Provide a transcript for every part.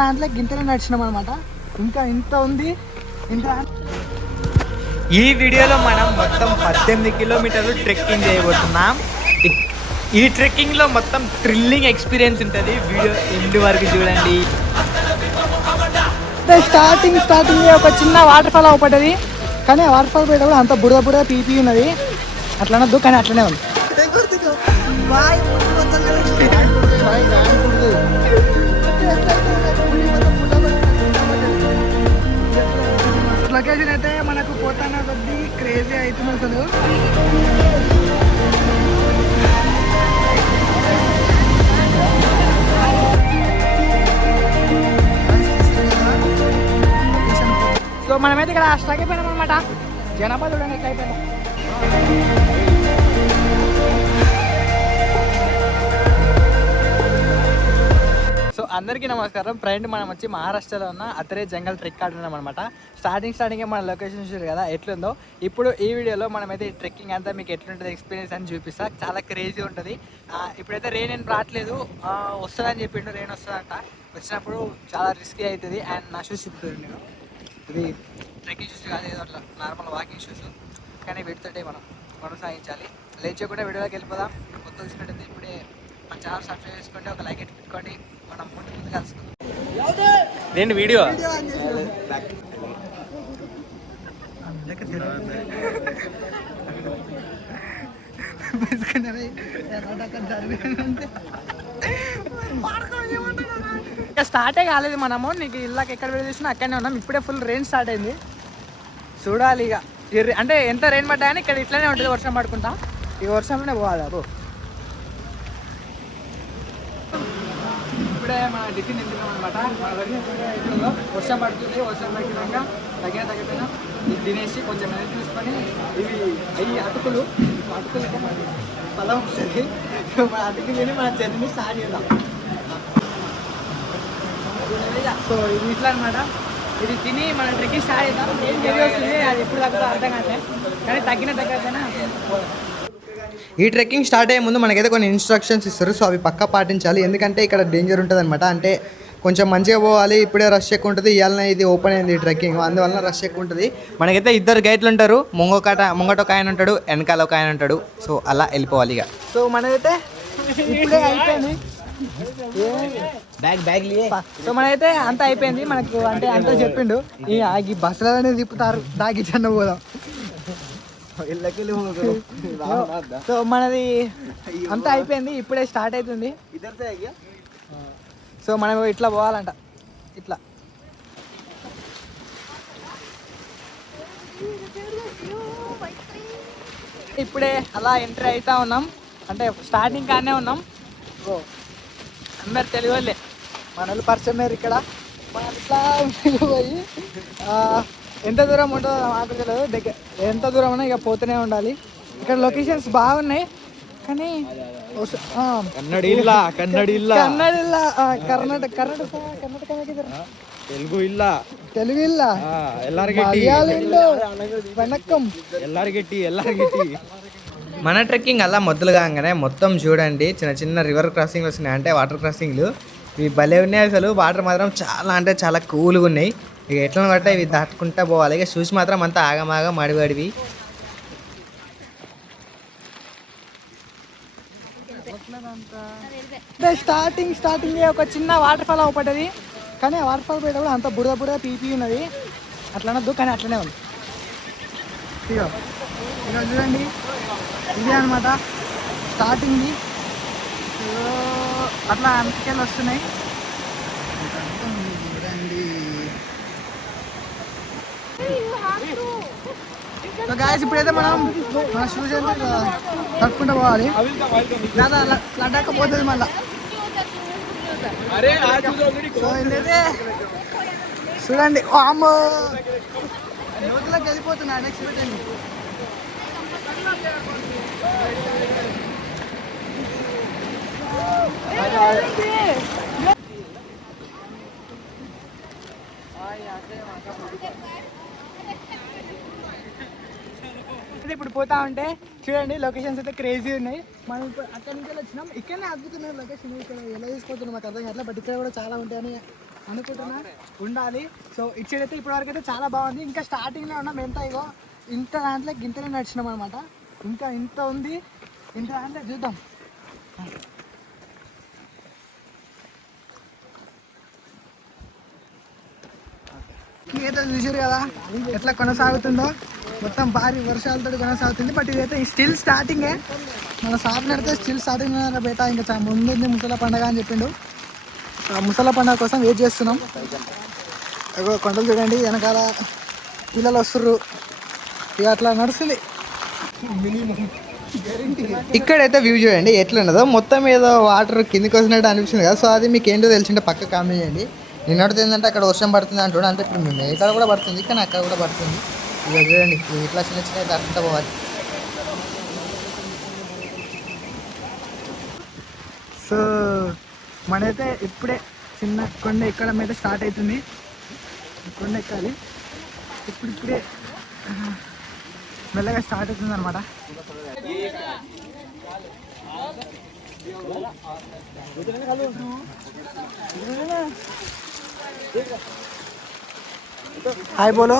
దాంట్లో గింతనే నడిచినాం అనమాట. ఇంకా ఇంత ఉంది. ఇంకా ఈ వీడియోలో మనం మొత్తం 18 కిలోమీటర్లు ట్రెక్కింగ్ చేయబోతున్నాం. ఈ ట్రెక్కింగ్లో మొత్తం థ్రిల్లింగ్ ఎక్స్పీరియన్స్ ఉంటుంది. వీడియో ఎండ్ వరకు చూడండి. స్టార్టింగ్ ఒక చిన్న వాటర్ ఫాల్ అవపడ్డది. కానీ ఆ వాటర్ ఫాల్ పోయేటప్పుడు అంత బురద పీపీ ఉన్నది. అట్లా అనొద్దు, కానీ అట్లనే ఉంది. లొకేషన్ అయితే మనకు పోతాన కొద్ది క్రేజీ అవుతుంది అసలు. సో మనమైతే ఇక్కడ స్ట్రక్ అయిపోయినాం అనమాట. జనాభా చూడండి ఎట్లా అయిపోయినాం. సో అందరికీ నమస్కారం. ఫ్రెండ్ మనం వచ్చి మహారాష్ట్రలో ఉన్న అత్రే జంగల్ ట్రెక్ ఆడుతున్నాం అనమాట. స్టార్టింగ్ మన లొకేషన్ చూసారు కదా ఎట్లుందో. ఇప్పుడు ఈ వీడియోలో మనమైతే ఈ ట్రెక్కింగ్ అంతా మీకు ఎట్లుంటుంది ఎక్స్పీరియన్స్ అని చూపిస్తా. చాలా క్రేజీ ఉంటుంది. ఇప్పుడైతే రెయిన్ ఏం రావట్లేదు, వస్తుందని చెప్పిండు. రెయిన్ వస్తుందంట. వచ్చినప్పుడు చాలా రిస్కీ అవుతుంది. అండ్ నా షూస్ చెప్తుంది, నేను ఇది ట్రెక్కింగ్ షూస్ కాదు, ఏదో అట్లా నార్మల్ వాకింగ్ షూస్. కానీ వీటితోటే మనం కొనసాగించాలి. లేట్ చేయకుండా వీడియోలోకి వెళ్ళిపోదాం. కొత్త చూసినట్టు ఇప్పుడే మన ఛానల్ సబ్స్క్రైబ్ చేసుకోండి, ఒక లైక్ పెట్టుకోండి. మనం ముందు కలుసుకుందాం. నేను వీడియో స్టార్టే కాలేదు మనము. నీకు ఇళ్ళకి ఎక్కడ వెళ్ళేసినా అక్కడనే ఉన్నాం. ఇప్పుడే ఫుల్ రెయిన్ స్టార్ట్ అయింది. చూడాలి ఇక. అంటే ఎంత రెయిన్ పడ్డాయని ఇక్కడ ఇట్లనే ఉంటుంది, వర్షం పడుకుంటా. ఈ వర్షంలోనే పోవాలి. అబ్బో ఇప్పుడే మన టిఫిన్ తింటున్నాం అనమాట. వర్షం పడుతుంది. వర్షం పడినాక తగ్గిపోయినా ఇది తినేసి కొంచెం ఎనర్జీ చూసుకొని ఇవి అటుకులు పొలం వస్తుంది. మన అటుకులు తిని మన జర్నీ స్టార్ట్ చేద్దాం. సో ఇది ఇట్లా అనమాట. ఇది తిని మన ట్రెక్కింగ్ స్టార్ట్ చేద్దాం. ఏం జరిగి వస్తుంది అది ఎప్పుడు తగ్గుతుందో అర్థం కావట్లేదు, కానీ తగ్గకపోయినా. ఈ ట్రెక్కింగ్ స్టార్ట్ అయ్యే ముందు మనకైతే కొన్ని ఇన్స్ట్రక్షన్స్ ఇస్తారు. సో అవి పక్కా పాటించాలి. ఎందుకంటే ఇక్కడ డేంజర్ ఉంటుంది అనమాట. అంటే కొంచెం మంచిగా పోవాలి. ఇప్పుడే రష్ ఎక్కువ ఉంటుంది. ఇవాళ ఇది ఓపెన్ అయింది ట్రెక్కింగ్, అందువల్ల రష్ ఎక్కువ ఉంటుంది. మనకైతే 2 గైడ్లు ఉంటారు. ముంగట ఒక ఆయన ఉంటాడు, వెనకాల ఒక ఆయన ఉంటాడు. సో అలా వెళ్ళిపోవాలి ఇక. సో మనైతే ఇప్పుడే అయిపోయింది. సో మనైతే అంతా అయిపోయింది మనకు. అంటే అంతా చెప్పిండు. ఈ బస్సులనే తిప్పుతారు, దాగి చెన్న పోదాం. సో మనది అంతా అయిపోయింది. ఇప్పుడే స్టార్ట్ అవుతుంది. సో మనం ఇట్లా పోవాలంట. ఇట్లా ఇప్పుడే అలా ఎంట్రీ అవుతా ఉన్నాం. అంటే స్టార్టింగ్ కానే ఉన్నాం. అందరు తెలుగు వాళ్ళే, మన వాళ్ళు పరిచయం లేరు ఇక్కడ. మనం ఇట్లా పోయి ఎంత దూరం ఉంటుందో మాకు తెలియదు. దగ్గర ఎంత దూరం ఉన్నా ఇక పోతూనే ఉండాలి. ఇక్కడ లొకేషన్స్ బాగున్నాయి. కానీ కర్ణాటక తెలుగు ಇಲ್ಲ వనక్కం. మన ట్రెక్కింగ్ అలా మొదలు కాగానే మొత్తం చూడండి చిన్న చిన్న రివర్ క్రాసింగ్లు వస్తున్నాయి. అంటే వాటర్ క్రాసింగ్లు. ఇవి భలే ఉన్నాయి అసలు. వాటర్ మాత్రం చాలా అంటే చాలా కూల్గా ఉన్నాయి. ఇక ఎట్లా పట్టే ఇవి దాటుకుంటా పోవాలి. ఇక షూస్ మాత్రం అంతా ఆగమాగా మడిపడివి. స్టార్టింగ్ ఒక చిన్న వాటర్ ఫాల్ అవపడ్డది. కానీ ఆ వాటర్ ఫాల్ పోయేటప్పుడు అంత బురద పీపీ ఉన్నది. అట్లా అనొద్దు, కానీ అట్లనే ఉంది. ఇక చూడండి, ఇదే అనమాట స్టార్టింగ్ది. అట్లా అంతకెళ్ళి వస్తున్నాయి. సో గాయస్ ఇప్పుడైతే మనం మన షూస్ అయితే కట్టుకుంటూ పోవాలి. లడ్డాక పోతుంది మళ్ళా. సో ఇదైతే చూడండి, అమ్మో యువతలోకి వెళ్ళిపోతున్నా. నెక్స్ట్ పెట్టండి. ఇప్పుడు పోతా ఉంటే చూడండి లొకేషన్స్ అయితే క్రేజీ ఉన్నాయి. మనం అక్కడి నుంచి వచ్చినాం. ఇక్కడనే అద్భుతమైన లొకేషన్. ఇక్కడ ఎలా తీసుకుపోతున్నాం మాకు అర్థం కావట్లేదు. బట్ ఇక్కడ కూడా చాలా ఉంటాయని అనుకుంటున్నా ఉండాలి. సో ఇచ్చేదైతే ఇప్పటివరకు అయితే చాలా బాగుంది. ఇంకా స్టార్టింగ్లో ఉన్నాం. ఎంత ఇగో ఇంత దాంట్లో గింతనే నడిచినాం అనమాట. ఇంకా ఇంత ఉంది, ఇంత దాంట్లో చూద్దాం. ఇదైతే చూసారు కదా ఎట్లా కొనసాగుతుందో. మొత్తం భారీ వర్షాలతో కొనసాగుతుంది. బట్ ఇదైతే స్టిల్ స్టార్టింగే. మన షాప్ నడితే స్టిల్ స్టార్టింగ్ బేటా. ఇంకా ముందుంది ముసల పండగ అని చెప్పిండు. ఆ ముసల పండగ కోసం వెయిట్ చేస్తున్నాం. కొండలు చూడండి, వెనకాల పిల్లలు వస్తుర్రు. ఇక అట్లా నడుస్తుంది. ఇక్కడైతే వ్యూ చూడండి ఎట్లున్నదో. మొత్తం ఏదో వాటర్ కిందికి వస్తున్నట్టు అనిపిస్తుంది కదా. సో అది మీకు ఏంటో తెలిసింటే పక్క కామెంట్ చేయండి. నిన్నటిది ఏంటంటే అక్కడ వర్షం పడుతుంది అంటున్నాడు. అంటే ఇప్పుడు మేము ఇక్కడ కూడా పడుతుంది, కానీ అక్కడ కూడా పడుతుంది. ఇక చూడండి ఇట్లా చిన్న చిన్న దాటుకుంటూ పోవాలి. సో మనైతే ఇప్పుడే చిన్న కొండ ఎక్కడం అయితే స్టార్ట్ అవుతుంది. కొండ ఎక్కాలి. ఇప్పుడే మెల్లగా స్టార్ట్ అవుతుంది అనమాట. హాయ్ బోలో.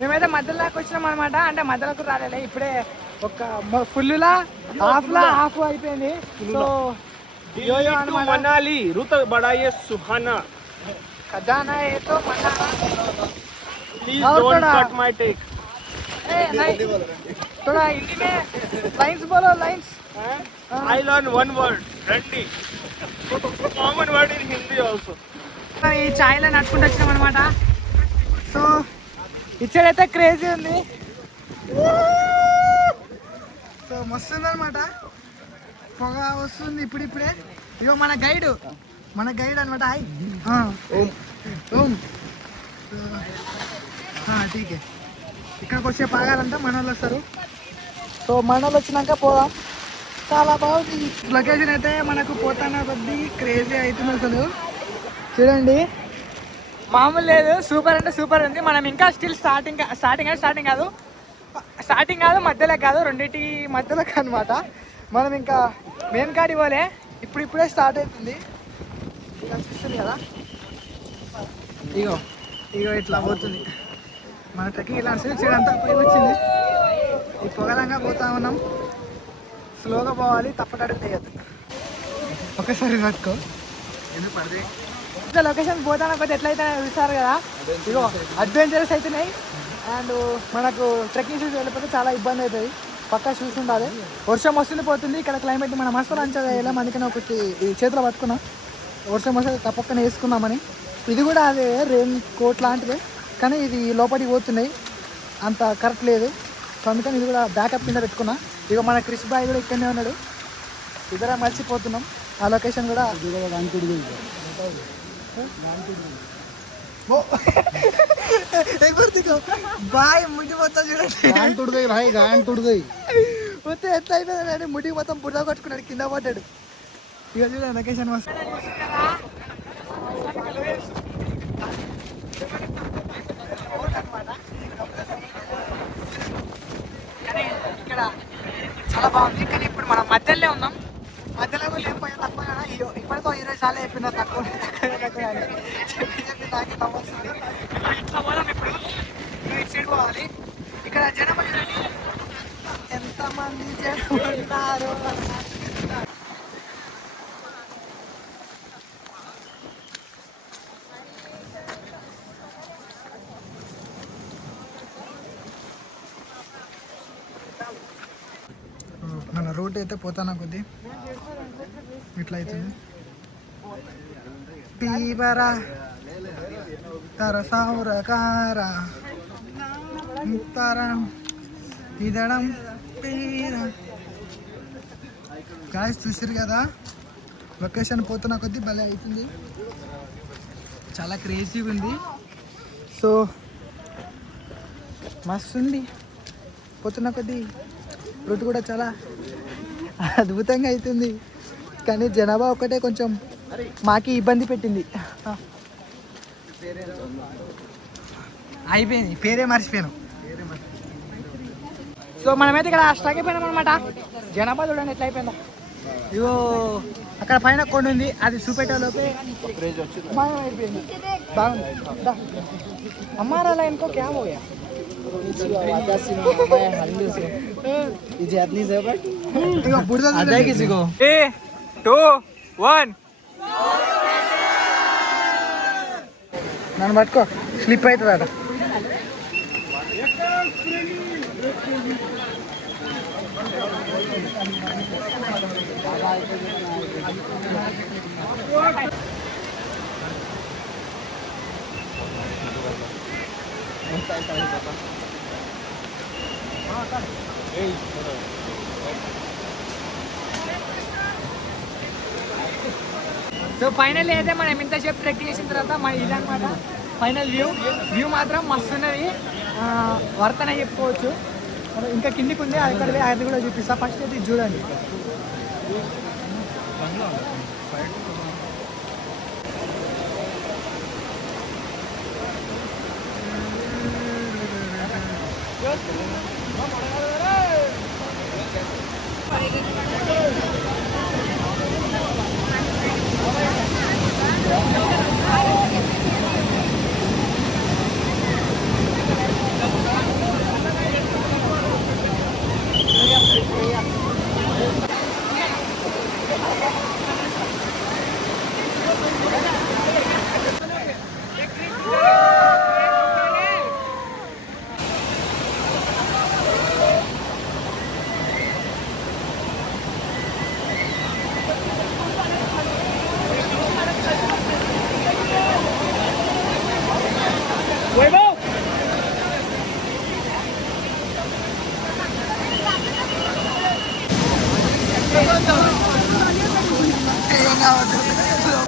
మేమైతే మధ్యలోకి వచ్చినాం అనమాట. అంటే మధ్యలోకి రాలే, ఇప్పుడే ఒక ఫుల్లా హాఫ్ అయిపోయింది. సో मनाली रुत बड़ा ये सुहाना खजाना है तो मनाना. प्लीज और डोंट थोड़ा- कट माय टेक नहीं थोड़ा हिंदी में लाइन्स बोलो. Lines I learn one word रंडी common word in Hindi also ఈ ఛాయ్లో నడుచుకుంటూ వచ్చినాం అనమాట. సో ఇచ్చేదైతే క్రేజీ ఉంది. సో మస్తు ఉందన్నమాట. పొగ వస్తుంది ఇప్పుడిప్పుడే. ఇగో మన గైడ్ అనమాట. హాయ్ ఓం. ఠీకే. ఇక్కడికి వచ్చే పాగాలంతా మన వాళ్ళు వస్తారు. సో మన వాళ్ళు వచ్చినాక పోదాం. చాలా బాగుంది లొకేషన్ అయితే. మనకు పోతాన కొద్దీ క్రేజీ అవుతుంది అసలు. చూడండి మామూలు లేదు, సూపర్ అంటే సూపర్ ఉంది. మనం ఇంకా స్టిల్ స్టార్టింగ్ కాదు మధ్యలో కాదు, రెండింటి మధ్యలో అనమాట. మనం ఇంకా మెయిన్ కాడి పోలే, ఇప్పుడే స్టార్ట్ అవుతుంది. ఇక చూస్తుంది కదా, ఇగో ఇట్లా పోతుంది మన ట్రెక్కింగ్. ఇలా అంతా పైకి వచ్చింది. ఈ పొగలంగా పోతా ఉన్నాం. స్లోగా పోవాలి, తప్పటడుగు తీయద్దు. ఒకసారి పట్టుకో. లొకేషన్ పోతాను కొద్ది ఎట్లయితే చూస్తారు కదా. ఇగో అడ్వెంచరస్ అవుతున్నాయి. అండ్ మనకు ట్రెక్కింగ్ షూస్ వెళ్ళిపోతే చాలా ఇబ్బంది అవుతుంది. పక్కా షూస్ ఉండాలి. వర్షం వస్తుంది పోతుంది. ఇక్కడ క్లైమేట్ మనం అస్సలు అంచనా వేయలేం. అందుకని ఒకటి ఈ చేతిలో పట్టుకున్నాం. వర్షం వస్తే తప్పకుండా వేసుకున్నామని. ఇది కూడా అదే రెయిన్ కోట్ లాంటిదే, కానీ ఇది లోపలికి పోతున్నాయి, అంత కరెక్ట్ లేదు. సో అందుకని ఇది కూడా బ్యాకప్ కింద పెట్టుకున్నా. ఇక మన క్రిష్ బాయ్ కూడా ఇక్కడనే ఉన్నాడు. ఇద్దరం మర్చిపోతున్నాం. ఆ లొకేషన్ కూడా బాయ్ ముడి మొత్తం చూడండి. మొత్తం ఎట్లా అయిపోయింది. ముడి మొత్తం బుర్ర కొట్టుకున్నాడు, కింద పడ్డాడు. ఇక చూడండి లొకేషన్ వస్తుంది. కానీ ఇక్కడ చాలా బాగుంది. కానీ ఇప్పుడు మనం మధ్యలోనే ఉన్నాం. మధ్యలో లేకపోయా తక్కువ ఇప్పటికో 20 సార్లు చెప్పిన తక్కువ చెప్పి నాకే నవ్వొస్తుంది. ఇట్లా పోదాం. ఇప్పుడు ఇటు సైడ్ పోవాలి. ఇక్కడ జనం ఎంతమంది జనం ఉన్నారు. మన రోడ్ అయితే పోతానా కొద్ది ఇట్లా అవుతుంది. పీబరా తరసారకార తరం ఇదడం పీరా. గాయస్ చూసారు కదా, లొకేషన్ పోతున్న కొద్దీ భలే అవుతుంది. చాలా క్రేజీగా ఉంది. సో మస్తు ఉంది. పోతున్న కొద్దీ రూట్ కూడా చాలా అద్భుతంగా అవుతుంది, కానీ జనాభా ఒకటే కొంచెం మాకి ఇబ్బంది పెట్టింది. అయిపోయింది, పేరే మర్చిపోయాను. సో మనమైతే ఇక్కడ స్టాక్ అయిపోయినాం అనమాట. జనాభా చూడండి ఎట్లా అయిపోయిందో. ఇగో అక్కడ పైన కొండ ఉంది, అది చూపెట్టేలోపే అయిపోయింది. బాగుంది. हमारा लाइन को क्या हो गया? किसी को 3, 2, 1 నన్ను పట్టుకో, స్లిప్ అవుతుంది. సో ఫైనల్ అయితే మనం ఇంతసేపు ట్రెక్ చేసిన తర్వాత మన ఇది అనమాట ఫైనల్ వ్యూ మాత్రం మస్తు ఉన్నది, వర్తనే చెప్పుకోవచ్చు. ఇంకా కిందికి ఉంది, అక్కడ అది కూడా చూపిస్తా. ఫస్ట్ అయితే ఇది చూడండి.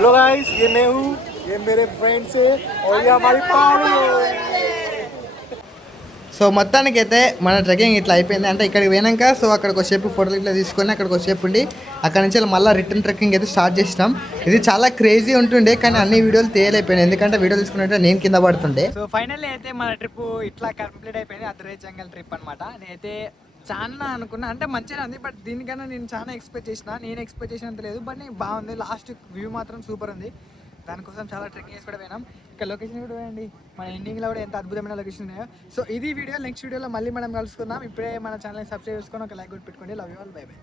हेलो गाइस, ये मैं हूँ, ये मेरे फ्रेंड्स है और ये हमारी पहाड़ी है. సో మొత్తానికి అయితే మన ట్రెక్కింగ్ ఇట్లా అయిపోయింది. అంటే ఇక్కడికి పోయినాక సో అక్కడికి వచ్చేపు ఫోటోలు ఇట్లా తీసుకొని అక్కడికి వచ్చేపు ఉండి అక్కడ నుంచి మళ్ళీ రిటర్న్ ట్రెక్కింగ్ అయితే స్టార్ట్ చేసినాం. ఇది చాలా క్రేజీ ఉంటుండే, కానీ అన్ని వీడియోలు తేయలేకపోయినాయి, ఎందుకంటే వీడియోలు తీసుకున్నట్టే నేను కింద పడుతుండే. సో ఫైనల్లీ అయితే మన ట్రిప్ ఇట్లా కంప్లీట్ అయిపోయింది, అతరే జంగల్ ట్రిప్ అనమాట. నేనైతే చాలా అనుకున్నా, అంటే మంచిగా ఉంది, బట్ దీనికన్నా నేను చాలా ఎక్స్పెక్ట్ చేసిన. నేను ఎక్స్పెక్ట్ చేసినంత లేదు, బట్ నేను బాగుంది. లాస్ట్ వ్యూ మాత్రం సూపర్ ఉంది. దానికోసం చాలా ట్రెక్కింగ్ చేసి కూడా పోయినాం. ఇక్కడ లొకేషన్ కూడా పోయండి, మన ఎండింగ్లో కూడా ఎంత అద్భుతమైన లొకేషన్ ఉన్నాయో. సో ఇది వీడియో, నెక్స్ట్ వీడియోలో మళ్ళీ మనం కలుసుకుందాం. ఇప్పుడే మన ఛానల్ని సబ్స్క్రైబ్ చేసుకొని ఒక లైక్ కూడా పెట్టుకోండి. Love you all, by by.